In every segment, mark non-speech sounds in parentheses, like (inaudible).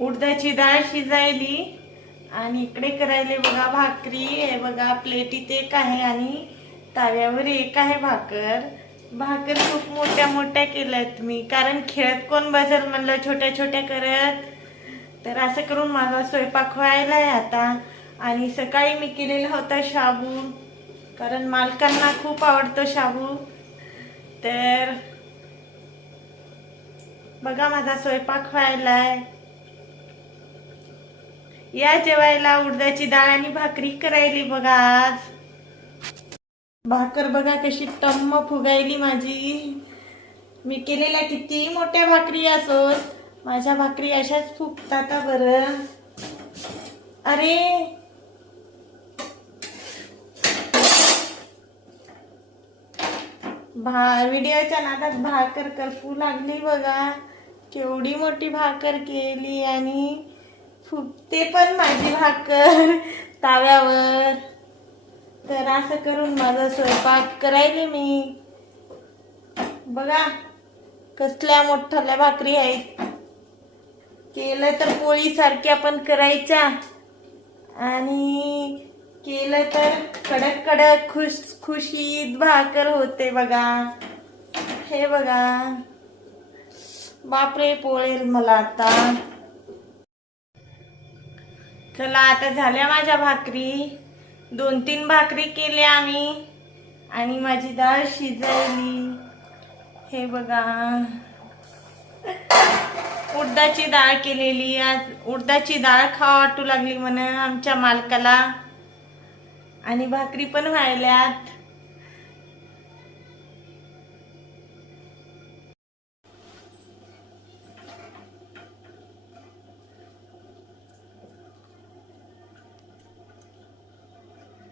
उडदाची डाळ शिजायली आणि इकडे करायले बघा भाकरी. हे बघा प्लेटीत एक आहे आणि ताव्यावर एक आहे भाकर. भाकर खूप मोठ्या मोठ्या केल्यात मी. कारण खेळत कोण बसेल म्हणलं छोट्या छोट्या करत. तर असं करून माझा स्वयंपाक व्हायला आहे आता. आणि सकाळी मी केलेला होता शाबू. कारण मालकांना खूप आवडतो शाबू. तर बघा माझा स्वयंपाक व्हायला आहे. या जेवायला उडदाची डाळ आणि भाकरी करायली बघा आज. भाकर बघा कशी टम्म फुगायली माझी. मी केलेल्या किती मोठ्या भाकरी असोत. माझ्या भाकरी अशाच फुगतात बर बरं. अरे! भा व्हिडिओच्या नादात भाकर करपू लागली बघा. केवढी मोठी भाकर केली आणि फुटते पण माझी भाकर ताव्यावर. तर असं करून माझा स्वयंपाक करायले मी. बघा कसल्या मोठ्याल्या भाकरी आहेत. केलं तर पोळीसारख्या पण करायच्या. आणि केलं तर कडक कडक खुश खुशीत भाकर होते बघा. हे बघा. बापरे पोळेल मला आता. चला आता झाल्या माझ्या भाकरी. दोन तीन भाकरी केल्या आम्ही. आणि माझी डाळ शिजवली हे बघा. उडदाची डाळ केलेली. आज उडदाची डाळ खावा वाटू लागली म्हण आमच्या मालकाला. आणि भाकरी पण व्हायल्यात.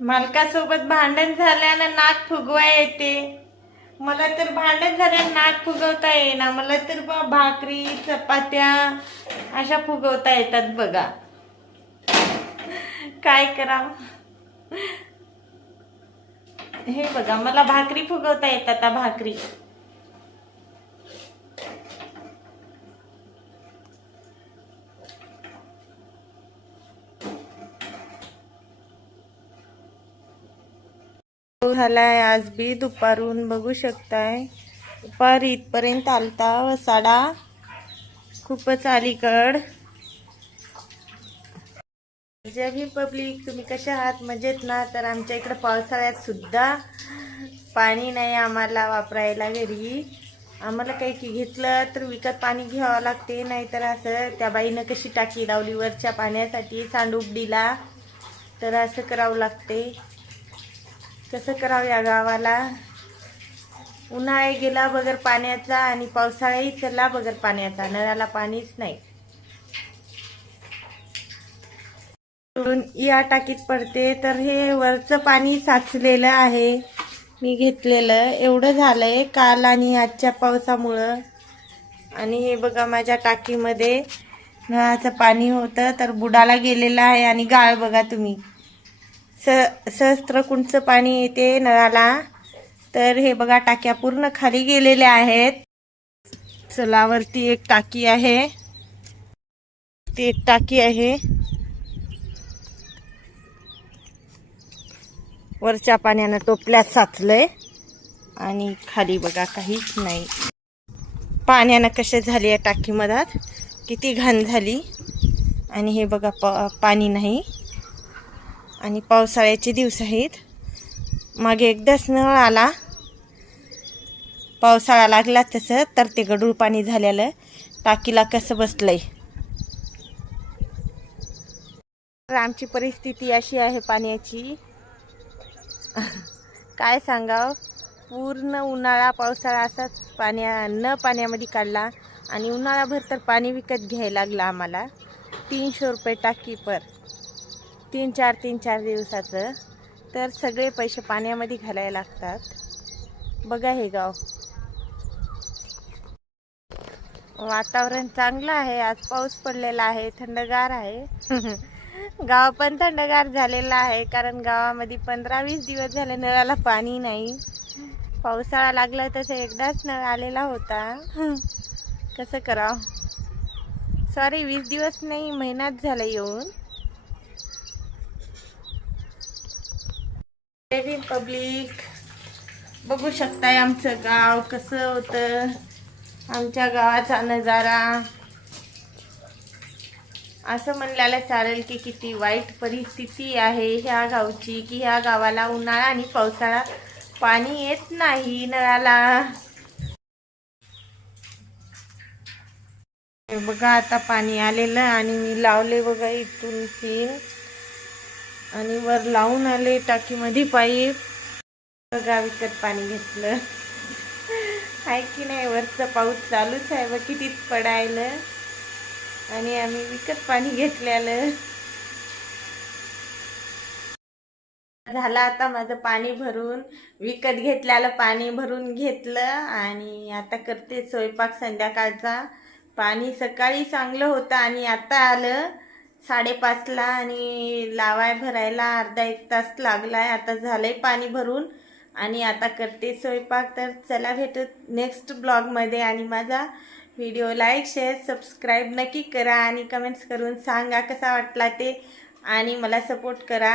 मालकासोबत भांडण झाल्यानं नाक फुगवा येते. मला तर भांडण झाल्यानं नाक फुगवता येईना. मला तर भाकरी चपात्या अशा फुगवता येतात बघा. काय करा हे बघा मला भाकरी फुगवता येतात आता भाकरी. झालाय. आज बी दुपारून बघू शकताय. दुपार इथपर्यंत आलता वसाडा. खूपच अलीकड. जय भी पब्लिक. तुम्ही कशा आहात? मजेत ना? तर आमच्या इकडे पावसाळ्यात सुद्धा पाणी नाही आम्हाला वापरायला घरी. आम्हाला काही की घेतलं तर विकत पाणी घ्यावं लागते. नाहीतर असं त्या बाईनं कशी टाकी लावली वरच्या पाण्यासाठी सांडुबडीला तर असं करावं लागते. कसं करावं या गावाला. उन्हाळा गेला बगर पाण्याचा आणि पावसाळाही चला बगर पाण्याचा. नळाला पाणीच नाही. सोडून या टाकीत पडते. तर हे वरचं पाणी साचलेलं आहे. मी घेतलेलं. एवढं झालंय काल आणि आजच्या पावसामुळं. आणि हे बघा माझ्या टाकीमध्ये नळाचं पाणी होतं. तर बुडाला गेलेलं आहे आणि गाळ बघा तुम्ही. स सहस्त्रकुंडचं पाणी येते नळाला. तर हे बघा टाक्या पूर्ण खाली गेलेल्या आहेत. चलावरती एक टाकी आहे. ती एक टाकी आहे. वरच्या पाण्यानं टोपल्यात साचलंय. आणि खाली बघा काहीच नाही. पाण्यानं कसे झाली या टाकीमधात? किती घाण झाली. आणि हे बघा प पाणी नाही. आणि पावसाळ्याचे दिवस आहेत. मागे एकदाच नळ आला. पावसाळा लागला तसं तर ते गडूळ पाणी झालेलं. टाकीला कसं बसलंय? तर आमची परिस्थिती अशी आहे पाण्याची. काय सांगाव? पूर्ण उन्हाळा पावसाळा असाच पाण्या न पाण्यामध्ये काढला. आणि उन्हाळाभर तर पाणी विकत घ्यायला लागलं आम्हाला. तीनशे रुपये टाकी पर. तीन चार तीन चार दिवसाचं तर सगळे पैसे पाण्यामध्ये घालायला लागतात. बघा हे गाव. वातावरण चांगलं आहे आज पाऊस पडलेला आहे थंडगार आहे. (laughs) गाव पण थंडगार झालेलं आहे कारण गावामध्ये पंधरा वीस दिवस झाले नळाला पाणी नाही. पावसाळा लागला तसं एकदाच नळ आलेला होता. (laughs) कसं करावं? सॉरी वीस दिवस नाही महिनाच झाला येऊन. जय पब्लिक बघू शकताय आमचं गाव कसं होतं. आमच्या गावाचा नजारा. असं म्हणल्याला चालेल की किती वाईट परिस्थिती आहे ह्या गावची की ह्या गावाला उन्हाळा आणि पावसाळा पाणी येत नाही नळाला. बघा आता पाणी आलेलं आणि मी लावले बघा इथून पिन आणि वर लावून आले टाकीमध्ये पाईप बघा विकत पाणी घेतलं. आहे की नाही वरचा पाऊस चालूच आहे बघ कितीच पडायलं. आणि आम्ही विकत पाणी घेतलेलं. झालं आता माझं पाणी भरून. विकत घेतल्याला पाणी भरून घेतलं. आणि आता करते स्वयंपाक संध्याकाळचा. पाणी सकाळी चांगलं होतं आणि आता आलं. साडेपाचला आणि लावाय भरायला अर्धा एक तास लागलाय. आता झालंय पाणी भरून. आणि आता करते स्वयंपाक. तर चला भेटत नेक्स्ट ब्लॉगमध्ये आणि माझा व्हिडिओ लाईक शेअर सबस्क्राईब नक्की करा. आणि कमेंट्स करून सांगा कसा वाटला ते. आणि मला सपोर्ट करा.